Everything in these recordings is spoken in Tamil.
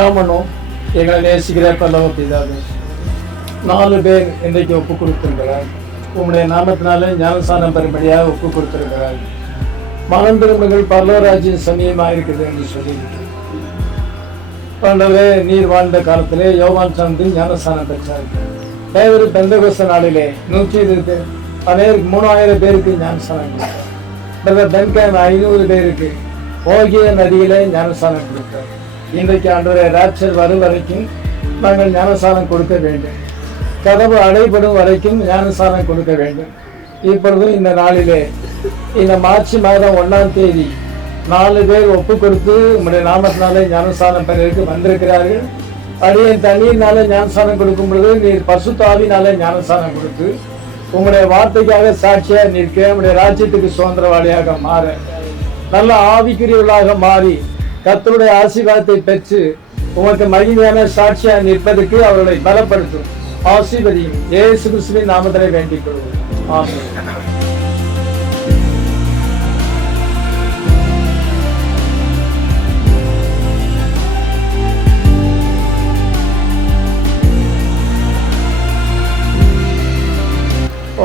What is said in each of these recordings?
ஜெபம் எங்களை நேசிக்கிற பல்லவ பிதாவே, 4 பேர் இன்றைக்கு ஒப்பு கொடுத்திருக்கிறார். உங்களுடைய நாமத்தினாலே ஞானஸ்நானம் பெறும்படியாக ஒப்பு கொடுத்திருக்கிறார். மனம் திரும்புங்கள், பரலோகராஜ்யம் சமீபமாக இருக்குது என்று சொல்லியிருக்கிறார். ஆண்டவரே, நீர் வாழ்ந்த காலத்திலே யோவான் சாந்தி ஞானஸ்நானம் பெற்றார். தேவரு பெந்தகோஸ்து நாளிலே 3000 பேருக்கு ஞானஸ்நானம் கொடுத்தார். பிரதர் பென்காம் 500 பேருக்கு ஓகிய நதியிலே ஞானஸ்நானம் கொடுத்தார். இன்றைக்கு ஆண்டவரே, ராட்சர் வரும் வரைக்கும் நாங்கள் ஞானஸ்நானம் கொடுக்க வேண்டும். கதவு அடைபடும் வரைக்கும் ஞானஸ்நானம் கொடுக்க வேண்டும். இப்பொழுதும் இந்த நாளிலே, இந்த மார்ச் மாதம் 1ஆம் தேதி 4 பேர் ஒப்பு கொடுத்து உங்களுடைய நாமத்தினாலே ஞானஸ்நானம் பெறருக்கு வந்திருக்கிறார்கள். அடியேன் தண்ணீர்னால ஞானஸ்நானம் கொடுக்கும் பொழுது நீர் பரிசுத்த ஆவியினாலே ஞானஸ்நானம் கொடுத்து உங்களுடைய வார்த்தைக்காக சாட்சியாக நிற்க, உங்களுடைய ராஜ்யத்துக்கு சுதந்திரவாளியாக மாற, நல்ல ஆவிக்குரியவர்களாக மாறி கர்த்தருடைய ஆசீர்வாதத்தை பெற்று உமக்கு மகிமையான சாட்சியாக நிற்பதற்கு அவர்களை பலப்படுத்தும். ஆசீர்வதியும் இயேசு கிறிஸ்துவின் நாமத்திலே வேண்டிக் கொள்வோம். ஆமென்.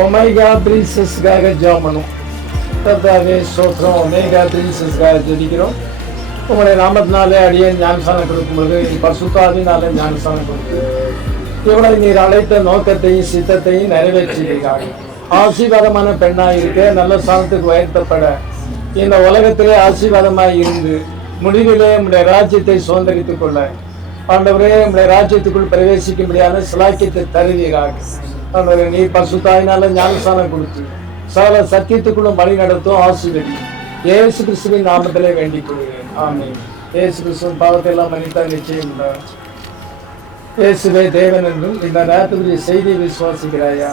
ஒமேகா பிரின்சஸ்க்காக ஜெபம் பண்ணுவோம். கர்த்தாவே ஸ்தோத்திரம். ஒமேகா பிரின்சஸ்க்காக ஜெபிக்கிறோம். உங்களுடைய நாமத்தினாலே அடியே ஞானஸ்நானம் கொடுக்கும் பொழுது பரிசுத்த ஆவியினாலே ஞானஸ்நானம் கொடுத்து இவனை நீர் அழைத்த நோக்கத்தையும் சித்தத்தையும் நிறைவேற்றியிருக்காங்க. ஆசீர்வாதமான பெண்ணாக இருக்க, நல்ல ஸ்தானத்துக்கு உயர்த்தப்பட, இந்த உலகத்திலே ஆசீர்வாதமாய் இருந்து முடிவிலே உங்களுடைய ராஜ்யத்தை சுதந்திரித்துக் கொள்ள ஆண்டவரே, உங்களுடைய ராஜ்யத்துக்குள் பிரவேசிக்கும்படியான சிலாக்கியத்தை தருவீராக. ஆண்டவரே, நீ பரிசுத்தாவினால ஞானஸ்நானம் கொடுத்து சகல சத்தியத்துக்குள்ளும் வழி நடத்தும். ஆசீர்வதி இயேசு கிறிஸ்துவின் நாமத்திலே வேண்டிக் கொள்கிறேன். ஆமென். இயேசு கிறிஸ்துவின் பாவத்தை எல்லாம் மன்னித்தால் நிச்சயம் உண்டாகும். இயேசுவே தேவன் என்றும் இந்த நேரத்துக்குரிய செய்தியை விசுவாசிக்கிறாயா?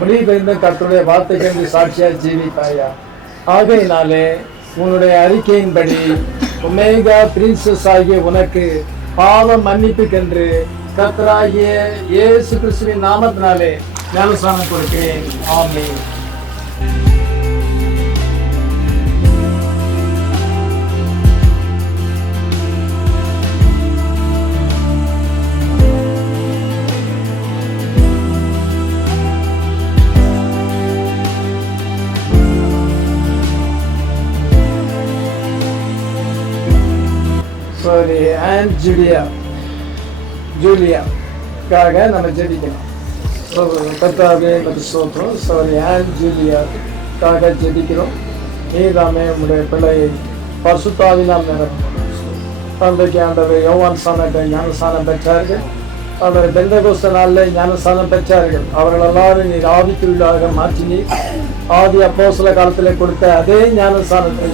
முடிவெய்ந்த கர்த்தருடைய வார்த்தைக்கு சாட்சியாக ஜீவித்தாயா? ஆகையினாலே உன்னுடைய அறிக்கையின்படி ஒமேகா பிரின்சஸ் ஆகிய உனக்கு பாவ மன்னிப்புக்கென்று கர்த்தராகிய இயேசு கிறிஸ்துவின் நாமத்தினாலே ஞானஸ்நானம் கொடுக்கிறேன். ஆமென். சாரி, அண்ட் ஜூலியாக்காக நம்ம ஜெபிக்கணும். கர்த்தாவே ஸ்தோத்திரம். சாரி, அண்ட் ஜூலியாக்காக ஜெபிக்கிறோம். நீதாமே உங்களுடைய பிள்ளையை பரிசுத்த ஆவியினால் நிரப்பணும். அன்றைக்கு ஆண்டவர் யோவான் சாணத்தை ஞானஸ்நானம் பெற்றார்கள். அவர் பெந்தகோஸ்து நாளில் ஞானஸ்நானம் பெற்றார்கள். அவர்கள் எல்லாரும் நீர் ஆவிக்குள்ளாக மாற்றினீர். ஆதி அப்போஸ்தல காலத்திலே கொடுத்த அதே ஞானஸ்நானத்தை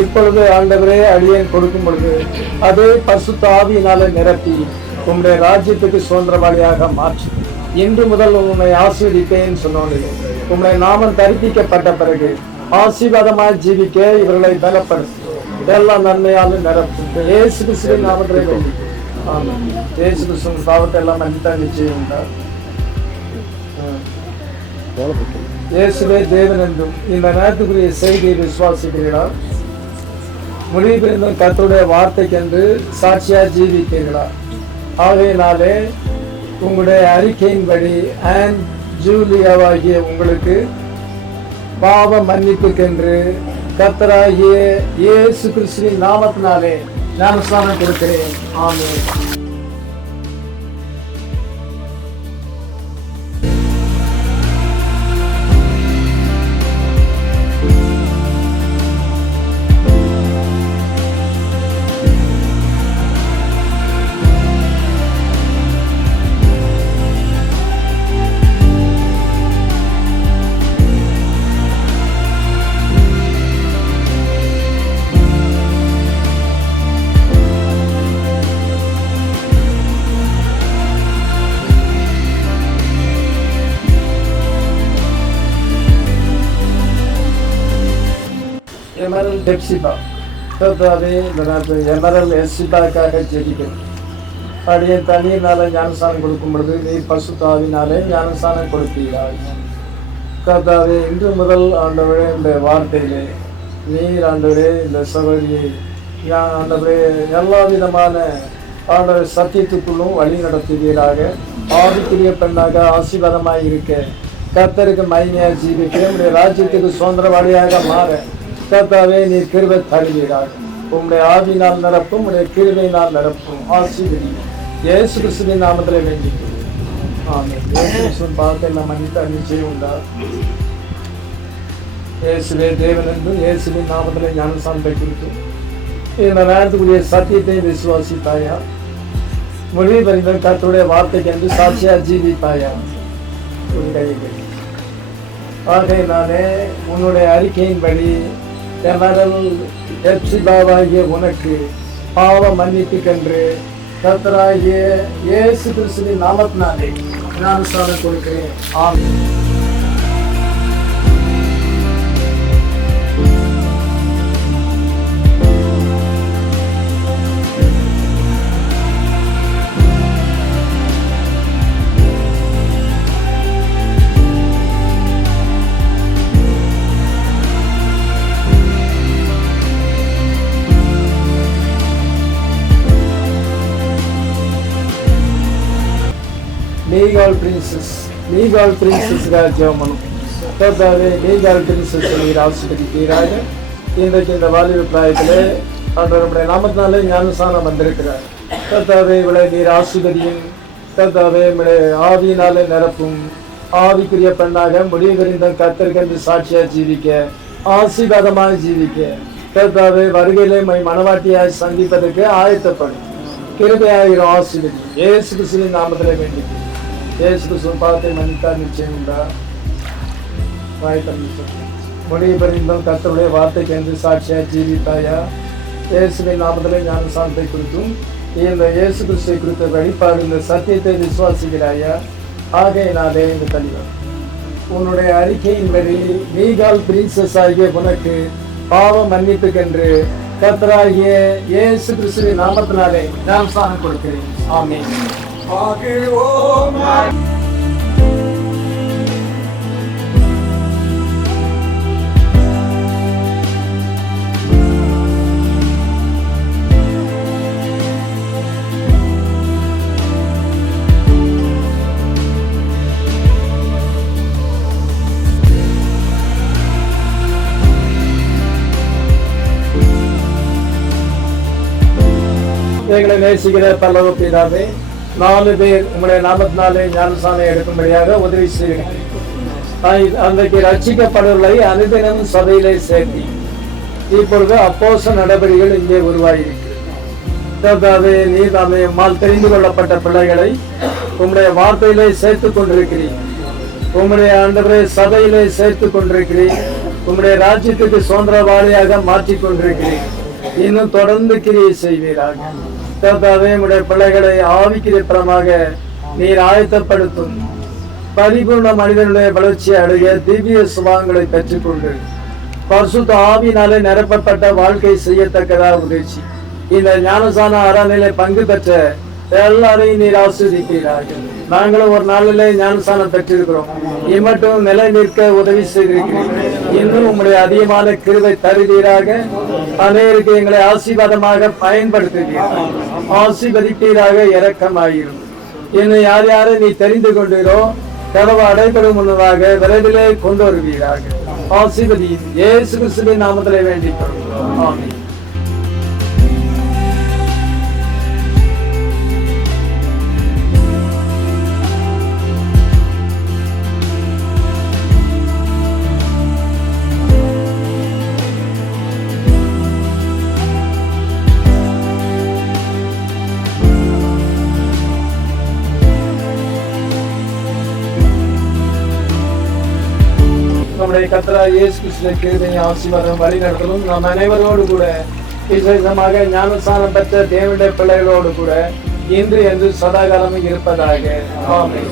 இப்பொழுது ஆண்டவரே அடியேன் கொடுக்கும் பொழுது அதே பரிசுத்த ஆவியினால நிரப்பி உங்களுடைய ராஜ்யத்துக்கு சுதந்திரவாளியாக மாற்றி இன்று முதல் உன்னை ஆசீர்வதிப்பேன் சொன்னோம். உங்களுடைய நாமம் தரிப்பிக்கப்பட்ட பிறகு ஆசீர்வாதமாக ஜீவிக்க இவர்களை பலப்படுத்தி எல்லா நன்மையாலும் நிரப்பும். இயேசு கிறிஸ்துவின் நாமத்திலே வேண்டி. ஆமென். இயேசு கிறிஸ்துவின் பாவத்தை எல்லாம் மன்னித்தா நிச்சயம் உண்டார். இயேசுவே தேவன் என்றும் இந்த நேரத்துக்குரிய செய்தியை விசுவாசிக்கிறீர்களா? முடிவு கர்த்தருடைய வார்த்தைக்கென்று சாட்சியாக ஜீவித்தீர்களா? ஆகையினாலே உங்களுடைய அறிக்கையின்படி அண்ட் ஜூலியாவாகிய உங்களுக்கு பாவ மன்னிப்புக்கென்று கர்த்தராகிய இயேசு கிறிஸ்துவின் நாமத்தினாலே ஞானஸ்நானம் கொடுக்கிறேன். ஆமென். எமரல் டெப்சிபா, கர்த்தாவே இந்த நேரத்தில் எமரல் எஸ்சிபாக்காக ஜெபிக்கிறேன். அப்படியே தண்ணீர்னால ஞானஸ்நானம் கொடுக்கும் பொழுது நீர் பரிசுத்த ஆவியினாலே ஞானஸ்நானம் கொடுப்பீர்கள். கர்த்தாவே இன்று முதல் ஆண்டவரே இந்த வார்த்தையிலே நீர் ஆண்டவரே இந்த சகோதரியை ஆண்டவரே எல்லா விதமான ஆண்டவர் சத்தியத்துக்குள்ளும் வழி நடத்துவீராக. ஆவிக்குரிய பெண்ணாக ஆசீர்வாதமாய் இருக்க, கர்த்தருக்கு மகிமையாக ஜீவிக்க, உம்முடைய ராஜ்யத்துக்கு சுதந்திரவாளியாக மாற கர்த்தாவே நீர் கிருபை தருவீராக. உம்முடைய ஆவியினால் நிரப்பும், உம்முடைய கிருபையினால் நிரப்பும். ஆசீர்வதியும் இயேசு கிறிஸ்துவின் நாமத்தில் வேண்டிக்கிறோம். ஆமென். இயேசு கிறிஸ்துவின் பாவத்தை நாம் மன்னித்த நிச்சயம் உண்டா? இயேசுவே தேவன் என்றும் இயேசுவின் நாமத்தில் ஞானஸ்நானத்தை குறித்தும் இந்த நேரத்துக்குரிய சத்தியத்தை விசுவாசித்தாயா? மொழி பரிந்த கர்த்தருடைய வார்த்தைக்கு என்று சாட்சியா ஜீவித்தாயா? ஆகையினாலே உன்னுடைய அறிக்கையின்படி எப்சிபாவாகிய உனக்கு பாவ மன்னிப்புக்கென்று கர்த்தராகிய இயேசு கிறிஸ்துவின் நாமத்தினாலே ஞானஸ்நானம் கொடுக்கிறேன். ஆமென். லீகல் பிரின்சஸ் ஜெபம் கர்த்தாவே, லீகல் பிரின்சஸ் நீர் ஆசீர்வதிப்பீராக. இன்றைக்கு இந்த வாலிப பிராயத்திலே நம்முடைய நாமத்தினாலே ஞானஸ்நானம் வந்திருக்கிறார். கர்த்தாவே இவளை நீர் ஆசீர்வதியும். கர்த்தாவே இவளை ஆவியினாலே நிரப்பும். ஆவிக்குரிய பெண்ணாக முடிவறிந்த கர்த்தருக்கு சாட்சியாக ஜீவிக்க, ஆசீர்வாதமாக ஜீவிக்க கர்த்தாவே வருகையிலே மனவாட்டியாய் சந்திப்பதற்கு ஆயத்தப்படும். கிருபையாயிரம் ஆசீர்வதி இயேசு கிறிஸ்துவின் நாமத்திலே வேண்டிக்கிறேன். இயேசு கிறிஸ்துவின் பாவத்தை மன்னித்தார் நிச்சயம் உண்டா? மொழியை பறிந்தும் கர்த்தருடைய வார்த்தைக்கு என்று சாட்சியாக ஜீவித்தாயா? இயேசுவின் நாமத்திலே ஞானஸ்நானத்தை குறித்தும் இந்த இயேசு கிறிஸ்துவை குறித்த வெளிப்பாடு இந்த சத்தியத்தை விசுவாசிக்கிறாயா? ஆகையினாலே இந்த தெளிவா உன்னுடைய அறிக்கையின்படி லீகல் பிரின்சஸ் ஆகிய உனக்கு பாவ மன்னிப்புக்கென்று கர்த்தராகிய இயேசு கிறிஸ்துவின் நாமத்தினாலே ஞானஸ்நானம் கொடுக்கிறேன். ஆமென். எங்களை நேசிக்கிற பல்லவ பிதாவே, 4 பேர் உங்களுடைய நாமத்தினாலே ஞானஸ்நானம் எடுக்கும்படியாக உதவி செய்கிறேன். அன்றைக்கு ரட்சிக்கப்படுவதை அனுதினம் சபையிலே சேர்த்தி இப்பொழுது அப்போஸ்தல நடபடிகள் இங்கே உருவாகியிருக்கிறது. நீ நம்மால் தெரிந்து கொள்ளப்பட்ட பிள்ளைகளை உம்முடைய வார்த்தையிலே சேர்த்துக் கொண்டிருக்கிறீர். உம்முடைய ஆண்டவரே சபையிலே சேர்த்துக் கொண்டிருக்கிறீர். உம்முடைய ராஜ்யத்துக்கு சுதந்திரவாளியாக மாற்றிக் கொண்டிருக்கிறீர். இன்னும் தொடர்ந்து கிரியை செய்வீராக. கர்த்தாவே உம்முடைய பிள்ளைகளை ஆவிக்குரியமாக நீர் ஆயத்தப்படுத்தும். பரிபூர்ண மனிதனுடைய வளர்ச்சியை அடைய திவ்ய சுபாவங்களை பெற்றுக்கொண்டு பரிசுத்த ஆவியினாலே நிரப்பப்பட்ட வாழ்க்கை செய்யத்தக்கதாக உதவி. இந்த ஞானஸ்நான அறநிலை பங்கு பெற்ற எல்லாரையும் நீர் ஆசீர்வதிப்பீராக. நாங்களும் ஒரு நாளிலே ஞானஸ்நானம் பெற்றிருக்கிறோம். இம்மட்டும் நிலை நிற்க உதவி செய்திருக்கிறீர்கள். இன்னும் உங்களுடைய அதிகமான கிருபை தருவீராக. அநேருக்கு எங்களை ஆசீர்வாதமாக பயன்படுத்துவீர்கள். ஆசீர்வதிப்பீராக. இரக்கமாயிரும். இன்னும் யார் யாரை நீ தெரிந்து கொண்டீரோ கனவு அடைபடும் முன்னதாக விரைவிலே கொண்டு வருவீராக. ஆசீர்வதியும் இயேசு கிறிஸ்துவின் நாமத்திலே வேண்டிக் கொள்கிறோம். ஆமென். நம்முடைய கர்த்தராகிய இயேசு கிறிஸ்துவின் கிருபையும் ஆசீர்வாதம் வழி நடத்தலும் நாம் அனைவரோடு கூட விசேஷமாக ஞானஸ்நானம் பெற்ற தேவனுடைய பிள்ளைகளோடு கூட இன்று என்று சதாகாலமும் இருப்பதாக. ஆமென்.